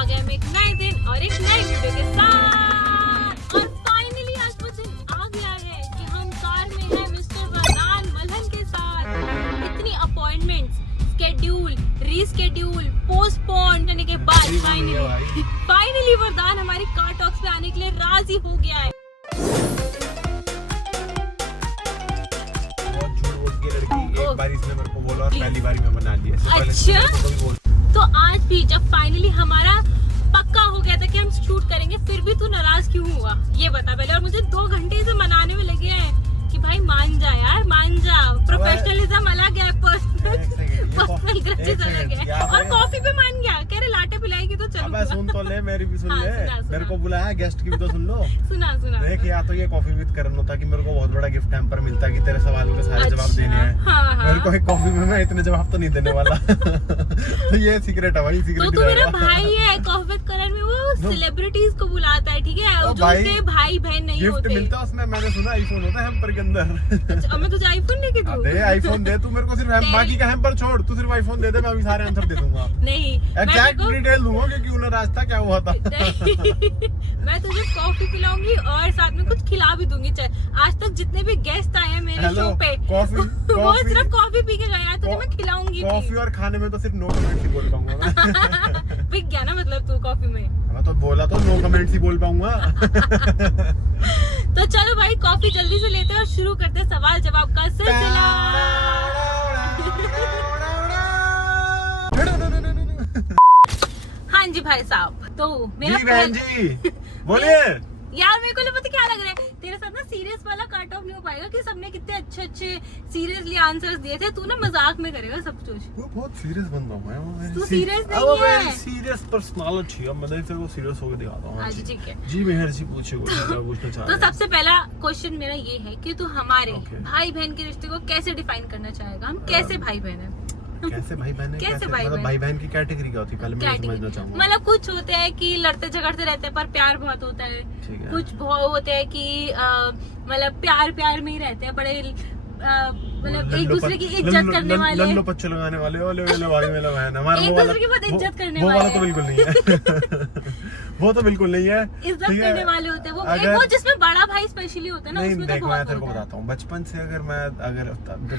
आ गए हम एक नए दिन और एक नई वीडियो के साथ। और फाइनली आज वो दिन आ गया है कि हम कार में हैं मिस्टर वरदान मल्हन के साथ। इतनी अपॉइंटमेंट्स, स्केड्यूल, रीस्केड्यूल, पोस्टपोन करने के बाद फाइनली वरदान हमारी कार टॉक्स में आने के लिए राजी हो गया है। एक बार इसने मेरे को बोला और पहली बार मैं बना लिया। अच्छा, तो आज भी जब फाइनली हमारा पक्का हो गया था कि हम शूट करेंगे, फिर भी तू नाराज क्यों हुआ ये बता पहले। और मुझे 2 घंटे से मनाने में लगे हैं कि भाई मान जा यार, मान जा। प्रोफेशनलिज्म अलग है, पर्सनल ग्रजेस अलग है। और कॉफी पे मान गया, कह रहे लाटे पिलाएगी तो चलो। अबे सुन तो ले, मेरी भी सुन ले। सुना। मेरे को बुलाया, गेस्ट की भी तो सुन लो। सुना देख, या तो ये कॉफी विद करण होता कि मेरे को बहुत बड़ा गिफ्ट हैम्पर मिलता कि तेरे सवालों के सारे जवाब देने हैं। हाँ। मेरे को एक कॉफी में मैं इतने जवाब तो नहीं देने वाला। तो ये सीक्रेट है भाई, सीक्रेट। तो तू मेरा भाई है, कॉफी विद करण में वो सेलिब्रिटीज को बुलाता है, ठीक है, जो उनके भाई बहन नहीं होते। गिफ्ट मिलता उसमें, मैंने सुना आईफोन होता है हैम्पर के अंदर। अच्छा, मैं तुझे आईफोन लेके दूं? दे आईफोन दे, तू मेरे को सिर्फ बाकी का हैम्पर छोड़, तू सिर्फ आईफोन दे दे, मैं अभी सारे आंसर दे दूंगा। नहीं, एग्जैक्ट डिटेल दूंगा कि क्यों ना रास्ता क्या हुआ था। मैं तुझे कॉफी पिलाऊंगी और साथ में कुछ खिला भी दूंगी। आज तक जितने भी गेस्ट आए हैं मेरे शो पे, वो सिर्फ कॉफी पी के गए हैं, तुझे मैं खिलाऊंगी। कॉफी और खाने में तो सिर्फ नो कमेंट्स ही बोल पाऊंगा मैं। बिक गया ना मतलब तू कॉफी में। मैं तो बोला तो नो कमेंट्स ही बोल पाऊंगा। तो चलो भाई, कॉफी जल्दी से लेते हैं और शुरू करते हैं सवाल जवाब का सिलसिला। हाँ जी भाई साहब, तो मेरा जी बहन जी बोलिए। यार मेरे को पता क्या लग रहा है, तेरे साथ ना सीरियस वाला कट ऑफ नहीं हो पाएगा कि सबने कितने अच्छे अच्छे सीरियसली आंसर्स दिए थे। तू ना मजाक में करेगा सब कुछ। वो बहुत सीरियस बंदा हूं मैं। तू सीरियस नहीं है। Serious personality. अब मैं तेरे को सीरियस होकर दिखाता हूं। हाँ जी, ठीक है। जी मेहर जी पूछे पूछना चाह रहे तो सबसे पहला क्वेश्चन मेरा ये है कि तू हमारे भाई बहन के रिश्ते को कैसे डिफाइन करना चाहेगा? हम कैसे भाई बहन है? कैसे भाई बहन है? कैसे भाई मतलब भाई बहन की कैटेगरी क्या होती है पहले मैं समझना चाहूंगा। मतलब कुछ होते हैं कि लड़ते झगड़ते रहते हैं पर प्यार बहुत होता है। कुछ होते हैं कि मतलब प्यार में ही रहते हैं, बड़े मतलब एक दूसरे की इज्जत करने वाले, लल्लो पच्चू लगाने वाले, ओले ओले भाई मेरा बहन हमारा एक दूसरे की बहुत इज्जत करने वाले। वो वाला तो बिल्कुल नहीं है। वो तो बिल्कुल नहीं है, इज्जत करने वाले होते हैं। वो जिसमें बड़ा भाई स्पेशली होता है ना, उसमें तो बहुत। मैं तेरे को बताता हूँ, बचपन से अगर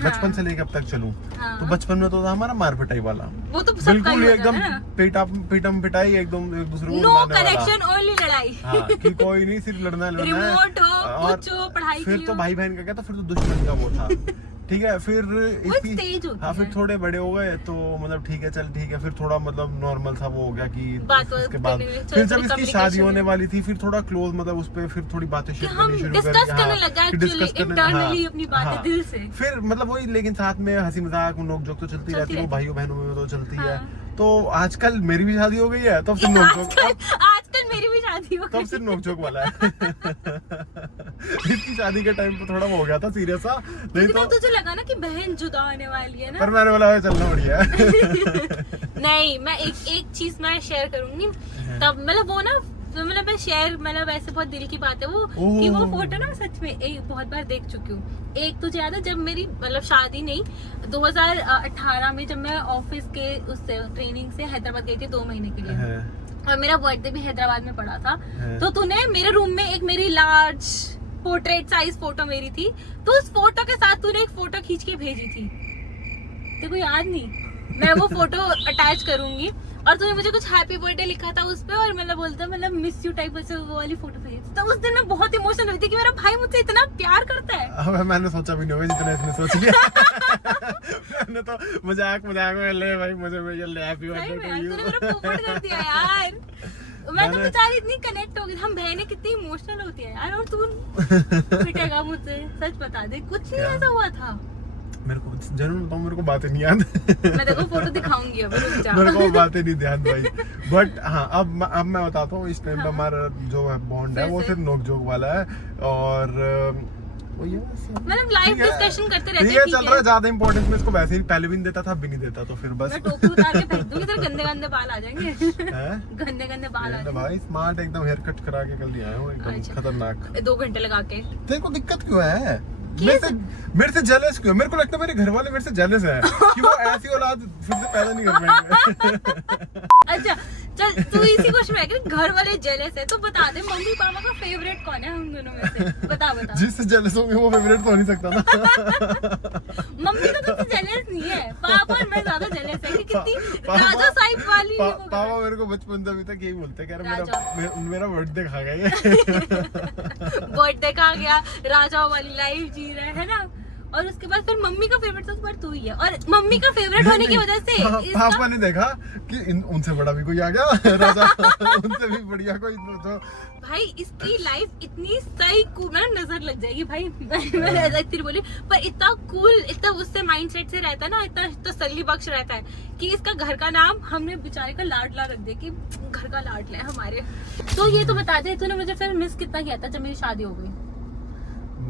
बचपन से लेकर अब तक चलूं तो बचपन में तो था हमारा मार पिटाई वाला। वो तो बिल्कुल एकदम पीटम पिटाई, एकदम एक दूसरे को नो कनेक्शन, ओनली लड़ाई। कि कोई नहीं, सिर्फ लड़ना है, रिमोट हो, कुछ हो, पढ़ाई फिर तो भाई बहन का क्या था, फिर तो दुश्मन का वो था। ठीक है, फिर फिर थोड़े बड़े हो गए तो मतलब ठीक है, चल ठीक है, फिर थोड़ा मतलब नॉर्मल था वो हो गया कि उसके बाद फिर जब इसकी शादी होने वाली थी फिर थोड़ा क्लोज, मतलब उस पे फिर थोड़ी बातें शेयर करनी शुरू कर, फिर मतलब वही, लेकिन साथ में हंसी मजाक नोक जोक तो चलती रहती है, भाइयों बहनों में तो चलती है। तो आजकल मेरी भी शादी हो गई है, तब से नोक जोक, आजकल मेरी भी शादी हो गई, तब सिर्फ नोक जोक वाला है। इसकी शादी के टाइम पे थोड़ा वो हो गया था सीरियस सा, नहीं तो तुझे लगा ना कि बहन जुदा होने वाली है ना, पर मैंने बोला चलना बढ़िया है। नहीं, मैं एक चीज मैं शेयर करूंगी तब, मतलब वो ना, मतलब मैं शेयर, मतलब ऐसे बहुत दिल की बात है वो, कि वो फोटो ना सच में एक बहुत बार देख चुकी हूँ। एक तुझे याद है जब मेरी मतलब शादी नहीं, 2018 में जब मैं ऑफिस के उससे ट्रेनिंग से हैदराबाद गई थी 2 महीने के लिए, और मेरा बर्थडे भी हैदराबाद में पड़ा था, तो तूने मेरे रूम में एक मेरी लार्ज पोर्ट्रेट साइज फोटो मेरी थी, तो उस फोटो के साथ तूने एक फोटो खींच के भेजी थी, तेरे को याद नहीं? मैं वो फोटो अटैच करूंगी, और तूने मुझे कुछ हैप्पी बर्थडे लिखा था उस पे, और मतलब बोलता मतलब मिस यू टाइप से वो वाली फोटो भेजी। तो उस दिन मैं बहुत इमोशनल हुई थी कि मेरा भाई मुझसे इतना प्यार करता है। अब मैंने सोचा भी नहीं होगा जितना इसने सोच लिया। मैंने तो मजाक में ले भाई मुझे हैप्पी बर्थडे टू यू, तूने मेरा पोपट कर दिया यार। मैं तो बेचारी इतनी कनेक्ट हो गई, हम बहनें कितनी इमोशनल होती है यार, और तू पिटेगा मुझसे, सच बता दे, कुछ नहीं ऐसा हुआ था। मेरे को जरूर बताऊं, मेरे को बातें नहीं याद। मैं देखो फोटो दिखाऊंगी अब, रुक जा। मेरे को बातें नहीं याद भाई, बट हाँ अब मैं बताता हूँ, इस टाइम पे हमारा जो है बॉन्ड है वो सिर्फ नोक जोक वाला है, और वो ये मतलब लाइव डिस्कशन करते रहते हैं, चल रहा है। ज्यादा इंपॉर्टेंस में इसको वैसे ही पहले भी नहीं देता था, अब भी नहीं देता, तो फिर बस मैं टोपी उतार के फेंक दूंगी, तेरे गंदे गंदे बाल आ जाएंगे। गंदे बाल आ जाएंगे भाई, स्मार्ट एकदम हेयर कट करा के कल आया हूँ, एकदम खतरनाक। 2 घंटे लगा के। तेरे को दिक्कत क्यों है? मेरे से जेलस क्यों? मेरे को लगता है मेरे घर वाले मेरे से जेलस हैं कि वो ऐसी औलाद फिर से पैदा नहीं कर पाएंगे। अच्छा चल तू इसी क्वेश्चन में आके घर वाले जेलस है तो बता दे मम्मी पापा का फेवरेट कौन है हम दोनों में से, बता बता। जिससे जेलस होंगे वो फेवरेट तो हो नहीं सकता ना। मम्मी तो तुझसे जेलस नहीं है, पापा और मैं ज्यादा जेलस है कि कितनी राजा साहिब वाली पापा मेरे को बचपन से अभी तक यही बोलते हैं, मेरा बर्थडे खा गया, बर्थडे खा गया, राजाओं वाली लाइफ जी रहे है ना। और उसके बाद फिर मम्मी का फेवरेट तो पर तू ही है, और मम्मी का फेवरेट होने की वजह से पापा ने देखा कि उनसे बड़ा भी कोई आ गया राजा, उनसे भी बढ़िया कोई तो भाई इसकी लाइफ इतनी सही नजर लग जाएगी भाई। मैं तेरी बोली पर इतना कूल, इतना उससे माइंडसेट से रहता है ना, इतना तसल्ली बख्श रहता है कि इसका घर का नाम हमने बेचारे का लाडला रख दिया कि घर का लाडला है हमारे। तो ये तो बता दे तूने मुझे फिर मिस कितना किया था जब मेरी शादी हो गई?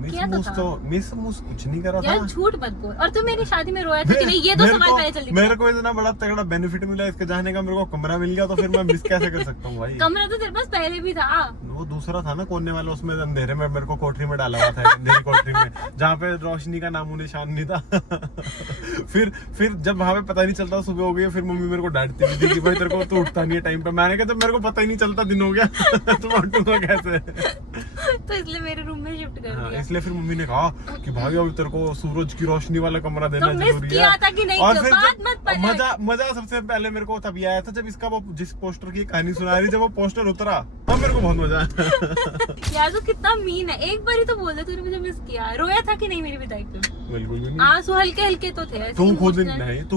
मिस कुछ नहीं करा था यार, झूठ मत बोल। और तू मेरी शादी में रोया था कि नहीं, ये तो सवाल पहले जल्दी। मेरे को इतना बड़ा तगड़ा बेनिफिट मिला इसके जाने का, मेरे को कमरा मिल गया, तो फिर मैं मिस कैसे कर सकता हूँ भाई? कमरा तो तेरे पास पहले भी था। वो दूसरा था ना कोने वाला, उसमें अंधेरे में मेरे को कोठरी में डाला हुआ था, अंधेरी कोठरी में जहाँ पे रोशनी का नामो निशान नहीं था। फिर जब वहाँ पे पता नहीं चलता सुबह हो गई, फिर मम्मी मेरे को डांटती थी कि भाई तेरे को तो उठता नहीं है टाइम पे। मैंने कहा जब मेरे को पता ही नहीं चलता दिन हो गया तो मैं उठूंगा कैसे? तो इसलिए मेरे रूम में शिफ्ट कर दिया। इसलिए फिर मम्मी ने कहा कि भाई अभी तेरे को सूरज की रोशनी वाला कमरा देना तो जरूरी है। था कि नहीं, और तो फिर मजा सबसे पहले मेरे को तभी आया था जब इसका वो जिस पोस्टर की कहानी सुना रही, जब वो पोस्टर उतरा तब मेरे को बहुत मजा आया। यार तो कितना मीन है, एक बार ही तो बोल दे तूने मुझे मिस किया। रोया था कि नहीं मेरी विदाई पे? बिल्कुल भी नहीं। आंसू हल्के हल्के तो थे। तू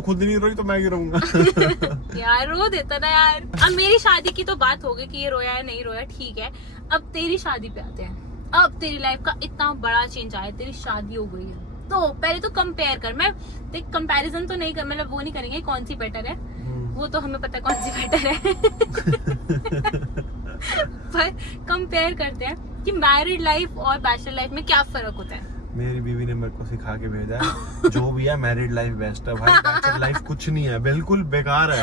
खुद नहीं रोई तो मैं क्यों रहूंगा? यार रो देता ना यार। अब मेरी शादी की तो बात हो गई कि ये रोया है नहीं रोया, ठीक है। अब तेरी शादी पे आते हैं। अब तेरी लाइफ का इतना बड़ा चेंज आया, तेरी शादी हो गई है, तो पहले तो कंपेयर कर। मैं देख कंपैरिजन तो नहीं कर, मतलब वो नहीं करेंगे कौन सी बेटर है, वो तो हमें पता है कौन सी बेटर है। पर कंपेयर करते हैं कि मैरिड लाइफ और बैचलर लाइफ में क्या फर्क होता है। मेरी बीवी ने मेरे को सिखा के भेजा है, जो भी है मैरिड लाइफ बेस्ट है भाई, बैचलर लाइफ कुछ नहीं है, बिल्कुल बेकार है।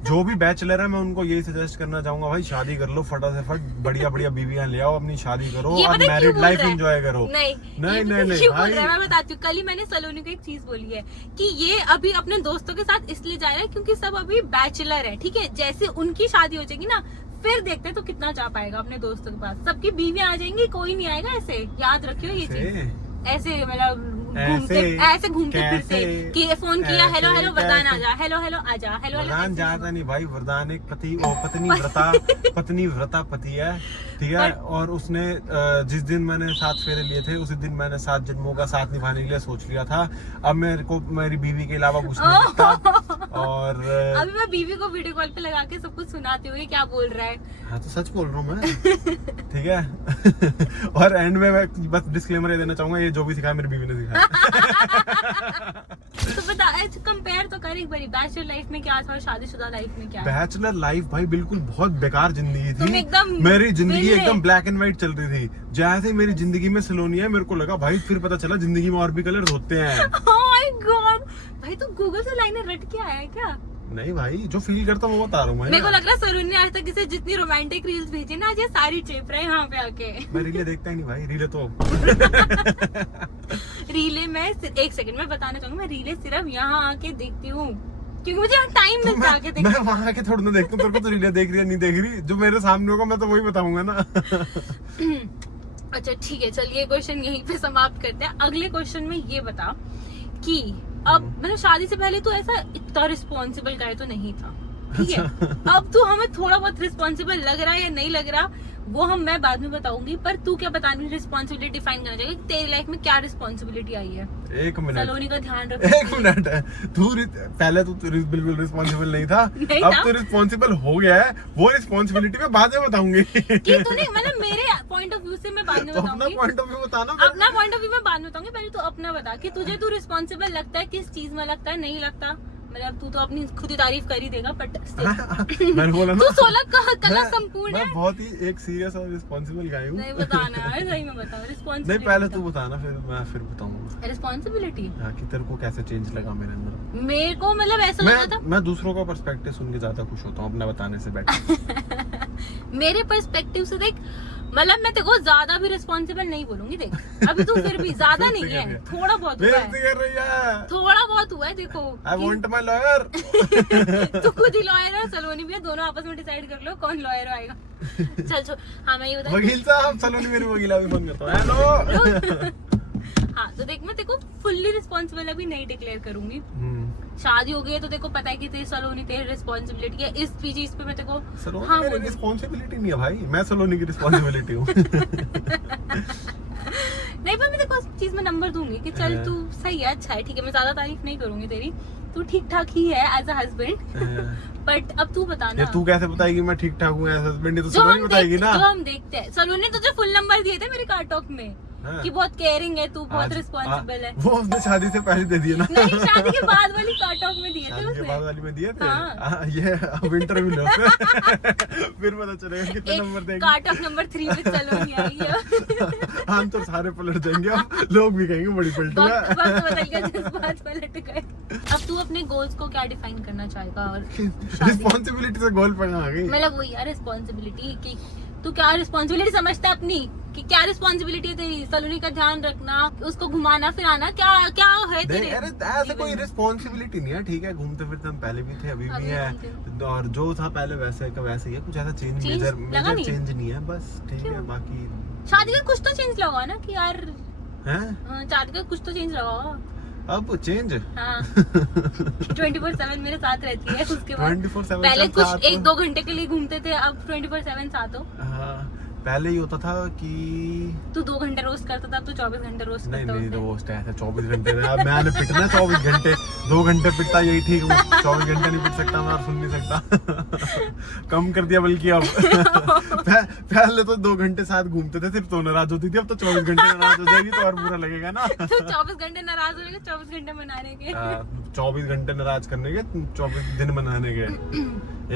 जो भी बैचलर है मैं उनको यही सजेस्ट करना चाहूंगा, भाई शादी कर लो फटाफट, बढ़िया बढ़िया बीवियां ले आओ, अपनी शादी करो और मैरिड लाइफ एंजॉय करो। नहीं भाई मैं बताती हूँ, कल ही मैंने सलोनी को एक चीज बोली है कि ये अभी अपने दोस्तों के साथ इसलिए जा रहा है क्योंकि सब अभी बैचलर है, ठीक है। जैसे उनकी शादी हो जाएगी ना, फिर देखते हैं तो कितना जा पाएगा अपने दोस्तों के पास। सबकी बीवियां आ जाएंगी, कोई नहीं आएगा ऐसे, याद रखियो ये चीज। ऐसे मतलब ऐसे घूमते फिरते कि फोन किया, हेलो हेलो वरदान आजा, हेलो हेलो आजा, हेलो हेलो। वरदान जाता नहीं भाई, वरदान एक पति और पत्नी व्रता पति है, ठीक है। और उसने जिस दिन मैंने 7 फेरे लिए थे उसी दिन मैंने 7 जन्मों का साथ निभाने के लिए सोच लिया था। अब मेरे को मेरी बीवी के अलावा कुछ नहीं दिखता। और अभी मैं बीवी को वीडियो कॉल पे लगा के सब कुछ सुनाती हूँ क्या बोल रहा है। हाँ तो सच बोल रहा हूँ मैं, ठीक है। और एंड में मैं बस डिस्क्लेमर ये देना चाहूंगा, ये जो भी सिखाया मेरी बीवी ने सिखाया। तो बता, कंपेयर तो कर एक बारी, बैचलर लाइफ में क्या था और शादीशुदा लाइफ में क्या है? बैचलर लाइफ भाई बिल्कुल बहुत बेकार जिंदगी थी। एकदम मेरी जिंदगी एकदम ब्लैक एंड व्हाइट चल रही थी। जैसे मेरी जिंदगी में सलोनी है, मेरे को लगा भाई, फिर पता चला जिंदगी में और भी कलर होते हैं। ओह माय गॉड भाई, तू गूगल से लाइनें रट के आया है क्या? नहीं भाई, जो फील करता हूँ वो बता रहा हूँ। मेरे को लग रहा है सलोनी ने आज तक इसे जितनी रोमांटिक रील्स भेजी ना, आज ये सारी चेप रहे यहाँ पे आके। मैं रीले देखता ही नहीं भाई, रीले तो रीले में एक सेकंड में बताना चाहूंगा, मैं रीले सिर्फ यहाँ आके देखती हूँ क्योंकि मुझे यहाँ टाइम मिलता आके देखने। मैं वहाँ आके थोड़ा ना देखता हूँ, तेरे को तो रीले देख रही है नहीं देख रही, जो मेरे सामने होगा मैं तो वही बताऊंगा ना। अच्छा ठीक है, चलिए क्वेश्चन यहीं पे समाप्त करते हैं। अगले क्वेश्चन में ये बता कि अब मतलब शादी से पहले तो ऐसा इतना रिस्पॉन्सिबल गाय तो नहीं था, ठीक है। अब तू हमें थोड़ा बहुत रिस्पॉन्सिबल लग रहा है या नहीं लग रहा, वो मैं बाद में बताऊंगी। पर तू क्या बतानी रिस्पॉन्सिबिलिटी डिफाइन करना चाहिए, तेरी लाइफ में क्या रिस्पॉन्सिबिलिटी आई है? एक मिनट, सलोनी का ध्यान रख। एक मिनट, तू पहले तो बिल्कुल रिस्पॉन्सिबल नहीं था, अब तो रिस्पॉन्सिबल हो गया है। वो रिस्पॉन्सिबिलिटी मैं बाद में बताऊंगी कि तूने मतलब मेरे पॉइंट ऑफ व्यू से मैं बाद में बताऊंगी। अपना पॉइंट ऑफ व्यू बताना, अपना पॉइंट ऑफ व्यू मैं बाद में बताऊंगी, पहले तू अपना बता कि तुझे तू रिस्पॉन्सिबल लगता है, किस चीज में लगता है, नहीं लगता। मतलब तू तो अपनी खुद ही तारीफ कर ही देगा, बट मैंने बोला ना, तू 16 कला संपूर्ण है। मैं बहुत ही एक सीरियस और रिस्पॉन्सिबल गाय हूँ। नहीं बताना है, सही में बता रिस्पॉन्सिबिलिटी। नहीं पहले तू बताना, फिर मैं फिर बताऊंगा रिस्पॉन्सिबिलिटी। हाँ, कि तेरे को कैसे चेंज लगा मेरे अंदर। मेरे को मतलब ऐसा लगा था, मैं दूसरों का पर्सपेक्टिव सुन के ज्यादा खुश होता हूँ अपना बताने से बेटर। मेरे पर्सपेक्टिव से देख, मतलब मैं तेरे को ज्यादा भी रिस्पॉन्सिबल नहीं बोलूंगी, देख अभी तू फिर भी ज्यादा नहीं है, थोड़ा बहुत हुआ है, थोड़ा बहुत हुआ है। देखो I want my lawyer। तू खुद ही लॉयर है, सलोनी भी है, दोनों आपस में डिसाइड कर लो कौन लॉयर आएगा। चल छोड़, हाँ मैं ये बता, वकील साहब सलोनी मेरी वकील अभी फोन करता हूँ, हेलो। हाँ तो देख मैं तेरे को फुल्ली रिस्पॉन्सिबल अभी नहीं डिक्लेयर करूंगी। शादी हो गई है तो देखो पता है कि तेरी सलोनी तेरी रिस्पॉन्सिबिलिटी है, इस चीज पे मैं तेरे को सलोनी हाँ मेरी रिस्पॉन्सिबिलिटी नहीं है भाई, मैं सलोनी की रिस्पॉन्सिबिलिटी हूँ। नहीं पर मैं तेरे को चीज में नंबर दूंगी कि चल तू सही है, अच्छा है, ठीक है, मैं ज्यादा तारीफ नहीं करूंगी तेरी, तू ठीक ठाक ही है एज अ हस्बैंड। बट अब तू बता ना, तू कैसे बताएगी मैं ठीक ठाक हूँ एज हस्बैंड? तो सलोनी बताएगी ना। जो हम देखते हैं, सलोनी ने तुझे फुल नंबर दिए थे मेरे कार टॉक में कि बहुत केयरिंग है तू, बहुत रिस्पॉन्सिबल है। वो उसने शादी से पहले दे दिए ना? नहीं, शादी के बाद वाली कार टॉक में दिए थे शादी उसने। के बाद वाली में दिए थे। हाँ। ये अब इंटरव्यू लो फिर पता चलेगा कितने नंबर देंगे। कार टॉक नंबर 3 में सलोनी आई है। हम तो सारे पलट जाएंगे, अब लोग भी कहेंगे बड़ी पलटू है। वक्त बदल गया, जज्बात पलट गए। अब तू अपने गोल्स को क्या डिफाइन करना चाहेगा? और रिस्पॉन्सिबिलिटी से गोल पर आ गई, मतलब वही यार रिस्पॉन्सिबिलिटी की तू क्या रिस्पॉन्सिबिलिटी समझता है अपनी, कि क्या रिस्पॉन्सिबिलिटी है तेरी? सलोनी का ध्यान रखना, उसको घुमाना फिराना, क्या क्या है तेरे? अरे ऐसे कोई रिस्पॉन्सिबिलिटी नहीं है, ठीक है, घूमते फिरते हम पहले भी थे, अभी भी है, और जो था पहले वैसे का वैसे ही है, कुछ ऐसा चेंज मेजर चेंज नहीं है, बस ठीक है। बाकी शादी का कुछ तो चेंज लगाओ ना कि यार, हैं शादी का कुछ तो चेंज लगाओ। अब चेंज हाँ 24/7 मेरे साथ रहती है, उसके बाद 24/7 पहले कुछ 1-2 घंटे के लिए घूमते थे, अब 24/7 साथ हो। हाँ, पहले ही होता था कि तू 2 घंटे रोस्ट करता था, अब तू 24 घंटे रोस्ट करता है। नहीं रोस्ट ऐसा 24 घंटे मैंने पिटना 24 घंटे, 2 घंटे पिटता यही ठीक, 24 घंटे नहीं पिट सकता मैं और सुन नहीं सकता। कम कर दिया बल्कि अब। पहले तो 2 घंटे साथ घूमते थे, सिर्फ तो नाराज होती थी, अब तो 24 घंटे नाराज हो जाएगी तो और बुरा लगेगा ना। तो 24 घंटे नाराज होने के 24 घंटे मनाने के। 24 घंटे नाराज करने के, 24 दिन मनाने के।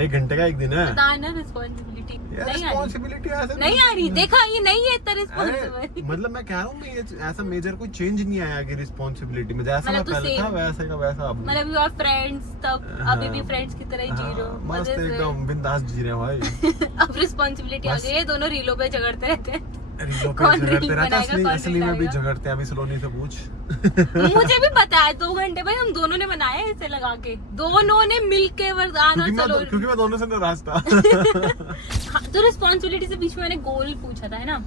1 घंटे का 1 दिन है। रिस्पॉन्सिबिलिटी नहीं आ रही, देखा ये नहीं है इतना रिस्पॉन्सिबल। मतलब मैं कह रहा हूँ ये ऐसा मेजर कोई चेंज नहीं आया कि रिस्पॉन्सिबिलिटी में, जैसा मैं पहले था वैसे का वैसा अब। मतलब यू आर फ्रेंड्स, तब अभी भी फ्रेंड्स की तरह ही जी रहे हो, मस्त एकदम बिंदास जी रहे भाई। अब रिस्पॉन्सिबिलिटी आ गई है, दोनों रीलों पे झगड़ते रहते हैं। असली में भी झगड़ते हैं, अभी सलोनी से पूछ। मुझे भी पता है 2 घंटे भाई हम दोनों ने बनाए इसे लगा के, दोनों ने मिलके वरदान और सलोनी, क्योंकि मैं दोनों से नाराज था। तो रिस्पॉन्सिबिलिटी से बीच में मैंने गोल पूछा था, है ना?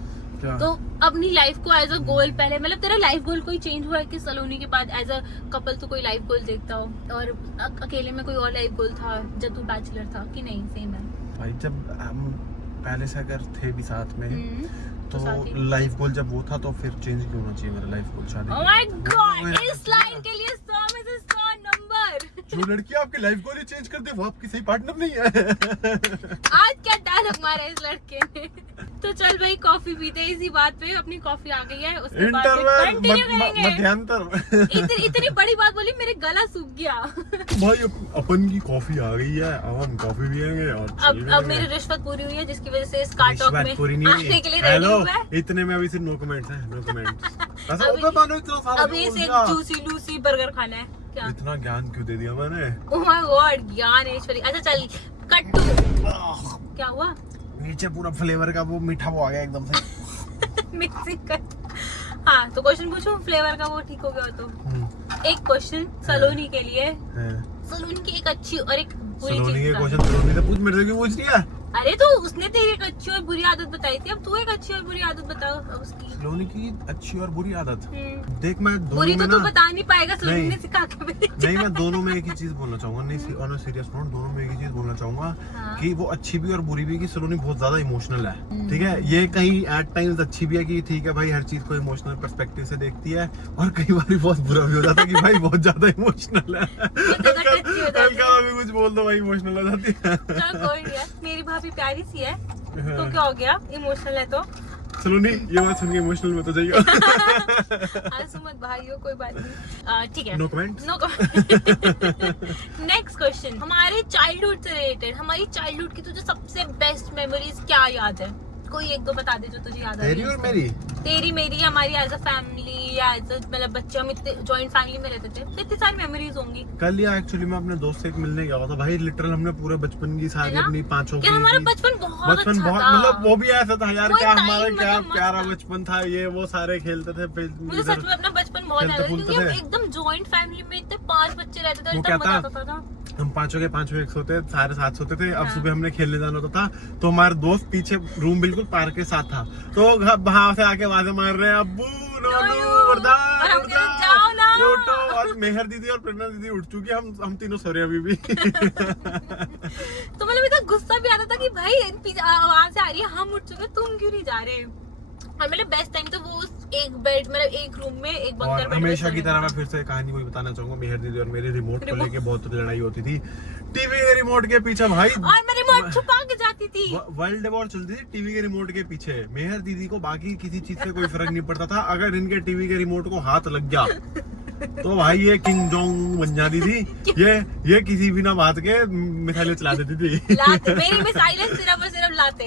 क्या? तो अपनी लाइफ को एज अ गोल पहले, मतलब तेरा लाइफ गोल कोई चेंज हुआ है कि सलोनी के बाद एज अ कपल तो कोई लाइफ गोल देखता हो, और अकेले में कोई और लाइफ गोल था जब तू बैचलर था कि नहीं? सेम है भाई, जब हम पहले से अगर थे भी साथ में तो लाइफ गोल जब वो था तो फिर चेंज क्यों होना चाहिए मेरा लाइफ गोल? शादी। ओह माय गॉड, इस लाइन के लिए 100 में से 100 नंबर। जो लड़की आपकी लाइफ गोल ही चेंज कर दे वो आपकी सही पार्टनर नहीं है। आज क्या डायलॉग मारा इस लड़के ने। तो चल भाई कॉफी पीते हैं, इसी बात पे अपनी कॉफी आ गई है, उसके बाद कंटिन्यू करेंगे। मध्यांतर इतनी बड़ी बात बोली, मेरे गला सूख गया। भाई अपन की कॉफी आ गई है, अब हम कॉफी पिएंगे और अब मेरी रिश्वत पूरी हुई है, जिसकी वजह से इस कार टॉक में आने के लिए रेडी हुआ है। इतने में अभी सिर्फ नो कमेंट्स है, नो कमेंट्स। अभी इसे जूसी लूसी बर्गर खाना है क्या? इतना ज्ञान क्यों दे दिया मैंने? Oh my God, Dnyaneshwari. अच्छा चल कट टू, क्या हुआ? नीचे पूरा फ्लेवर का वो मीठा वो आ गया एकदम से। मिक्सिंग कर। हाँ तो क्वेश्चन पूछूं फ्लेवर का, वो ठीक हो गया तो एक क्वेश्चन सलोनी के लिए। सलोनी की एक अच्छी और एक बुरी चीज। सलोनी से पूछ, मेरे से क्यों पूछ रही है? अरे तो उसने तेरी एक अच्छी और बुरी आदत बताई थी, अब तू एक अच्छी और बुरी आदत बताओ उसकी। सलोनी की अच्छी और बुरी आदत? देख मैं दोनों बुरी में तो तू बता नहीं पाएगा, सलोनी ने सिखा के भेजा। नहीं, मैं दोनों में एक ही चीज बोलना चाहूंगा, नहीं ऑन सीरियस नोट, दोनों में एक ही चीज बोलना चाहूंगा कि वो अच्छी भी और बुरी भी, कि सलोनी बहुत ज्यादा इमोशनल है, ठीक है? ये कहीं एट टाइम्स अच्छी भी है कि ठीक है भाई हर चीज को इमोशनल पर्सपेक्टिव से देखती है, और कई बार भी बहुत बुरा भी हो जाता है कि भाई बहुत ज्यादा इमोशनल है, हल्का भी कुछ बोल दो भाई इमोशनल हो जाती है। चल कोई नहीं, मेरी भाभी प्यारी सी है तो क्या हो गया, इमोशनल है तो। सलोनी ये बात सुन के इमोशनल मत हो जाइए। मत भाइयों, कोई बात नहीं, ठीक है। No comment, no comment. Next question, हमारे चाइल्डहुड से रिलेटेड, हमारी चाइल्डहुड की तुझे सबसे बेस्ट मेमोरीज क्या याद है? कोई 1-2 बता दे जो तुझे याद है। तेरी और मेरी? तेरी मेरी, हमारी एज अ फैमिली, लिया, मतलब बच्चे हम इतने जॉइंट फैमिली में रहते थे, तो इतनी सारी मेमोरीज होंगी। कल या एक्चुअली मैं अपने दोस्त से एक मिलने गया था भाई, लिटरल हमने पूरे बचपन की सारी अपनी पांचों की, हमारा बचपन बहुत अच्छा था, मतलब वो भी ऐसा था यार, क्या हमारा क्या प्यारा बचपन था ये, वो सारे खेलते थे। मुझे सच में अपना बचपन बहुत याद है, क्योंकि हम एकदम जॉइंट फैमिली में इतने 5 बच्चे रहते थे, इतना मजा आता था। हम पांचों के पांचों एक सोते, सारे साथ सोते थे। अब सुबह हमने खेलने जाना होता था, तो हमारे दोस्त पीछे रूम बिल्कुल पार्क के साथ था, तो वहां से आके आवाजें मार रहे हैं, अब्बू नोनू वरदान लूटो, और मेहर दीदी और प्रेरणा दीदी उठ चुकी, हम तीनों सो रहे अभी भी। तो मतलब इतना गुस्सा भी आता था कि भाई आवाज आ रही है, हम उठ चुके, तुम क्यों नहीं जा रहे। और मेरा बेस्ट टाइम तो वो एक बेड, मतलब एक रूम में एक बंकर बेड। हमेशा की तरह मैं फिर से कहानी वही बताना चाहूंगा, मेहर दीदी और मेरे रिमोट को लेके बहुत लड़ाई होती थी, टीवी के रिमोट के पीछे भाई, और मैं रिमोट छुपा के जाती थी। वर्ल्ड वॉर चलती थी टीवी के रिमोट के पीछे। मेहर दीदी को बाकी किसी चीज से कोई फर्क नहीं पड़ता था, अगर इनके टीवी के रिमोट को हाथ लग गया तो भाई ये किंग जोंग बन जाती थी, ये किसी बिना बात के मिसाइलें चला देती थी। मेरी मिसाइलें सिर्फ और सिर्फ लाते।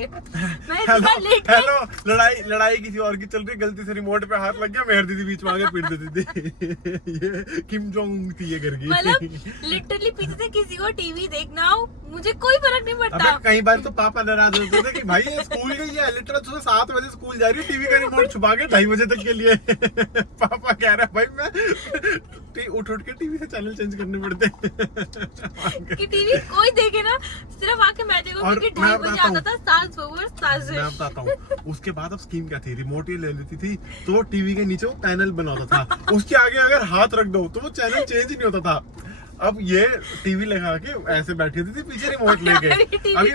हेलो लड़ाई किसी और की चल रही, गलती से रिमोट पे हाथ लग गया, मेहर दीदी बीच में आके पीट देती थी। ये किम जोंग थी ये घर की। मतलब लिटरली पीछे से किसी को टीवी देखना हो, मुझे कोई फर्क नहीं पड़ता। कई बार तो पापा नाराज होते थे कि भाई ये स्कूल गई है, लिटरल सुबह 7 बजे स्कूल जा रही है, टीवी का रिमोट छुपा के 2:30 बजे तक के लिए। पापा कह रहे हैं भाई मैं उठ के टीवी से चैनल चेंज करने पड़ते कि टीवी कोई देखे ना, सिर्फ आके मैं देखूं, क्योंकि 2:30 बजे आता था सास ओवर सास। मैं बताता हूँ उसके बाद अब स्कीम क्या थी, रिमोट ये ले लेती थी तो टीवी के नीचे वो पैनल बना होता था, उसके आगे अगर हाथ रख दो तो वो चैनल चेंज ही नहीं होता था। अब ये टीवी लगा के ऐसे बैठी होती थी पीछे रिमोट लेके, अभी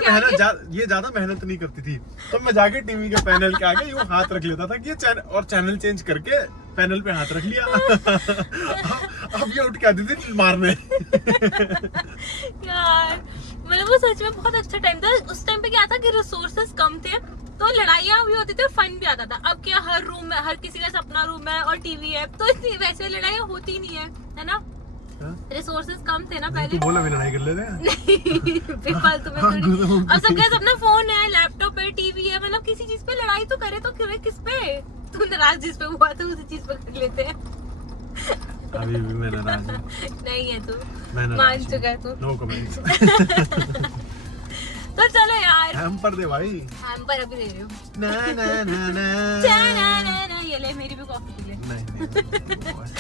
ये ज्यादा मेहनत नहीं करती थी, तो मैं जाके टीवी के पैनल के आगे यूं हाथ रख लेता था कि ये और चैनल चेंज करके पैनल पे हाथ रख लिया। अब ये उठ के आती थी मारने। यार मतलब वो सच में बहुत अच्छा टाइम था। उस टाइम पे क्या था कि रिसोर्सेज कम थे, तो लड़ाइयाँ भी होती थी और फन भी आता था। अब क्या हर रूम में हर किसी का अपना रूम है और टीवी है, तो इतनी वैसे लड़ाइयाँ होती नहीं है ना। रिसोर्सेज कम थे ना पहले। तू बोला भी लड़ाई कर लेते हैं। नहीं बेफालतू में थोड़ी। अब सबके पास अपना फोन है, लैपटॉप है, टीवी है, मतलब किसी चीज पे लड़ाई तो करे तो क्यों, किस पे तू नाराज जिस पे हुआ था उसी चीज पे कर लेते हैं। अभी भी मैं नाराज हूँ। नहीं है तू, मान चुका है तू। No comments. तो चलो यार हैम्पर दे भाई, हैम्पर अभी दे रही हूँ। ना ना ना ना ये ले, मेरी भी कॉफी पी ले। नहीं।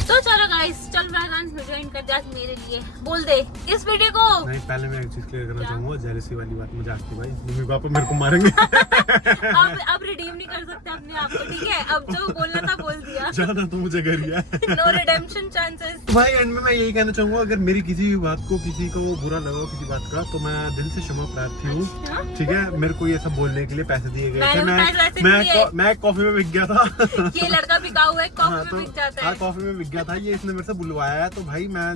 तो चलो गाइस, चल मैं वीडियो एंड कर दे आज मेरे लिए। बोल दे इस वीडियो को। नहीं पहले मैं एक चीज क्लियर करना चाहूंगा, जेलसी वाली बात मजाक थी भाई, मम्मी पापा मेरे को मारेंगे। अब रिडीम नहीं कर सकते अपने आप को, ठीक है। अब जो बोलना था बोल दिया, ज्यादा तो मुझे कर दिया। No redemption chances. भाई एंड में मैं यही कहना चाहूंगा, अगर मेरी किसी भी बात को किसी को बुरा लगा किसी बात का, तो मैं दिल से क्षमा प्रार्थी हूँ, ठीक है। मेरे को ये सब बोलने के लिए पैसे दिए गए थे, मैं कॉफी में बिक गया था। ये लड़का बिका हुआ है, कॉफी में बिक जाता है। कॉफी में बिक गया था, ये इसने मेरे से बुलवाया है, तो भाई मैं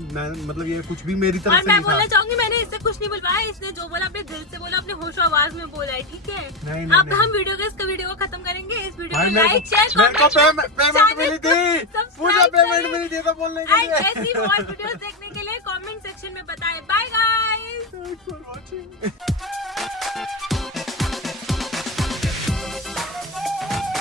मतलब ये कुछ भी मेरी तरफ से मैं बोलना चाहूंगी, मैंने इससे कुछ नहीं बुलवाया, इसने जो बोला अपने दिल से बोला, अपने होशो आवाज में बोला है, ठीक है। अब हम वीडियो को खत्म करेंगे। इस वीडियो को लाइक शेयर पेमेंट मिली थी, मुझे पेमेंट मिली थी तो बोलने के लिए। ऐसी और वीडियोस देखने के लिए कमेंट सेक्शन में बताएं। Bye guys.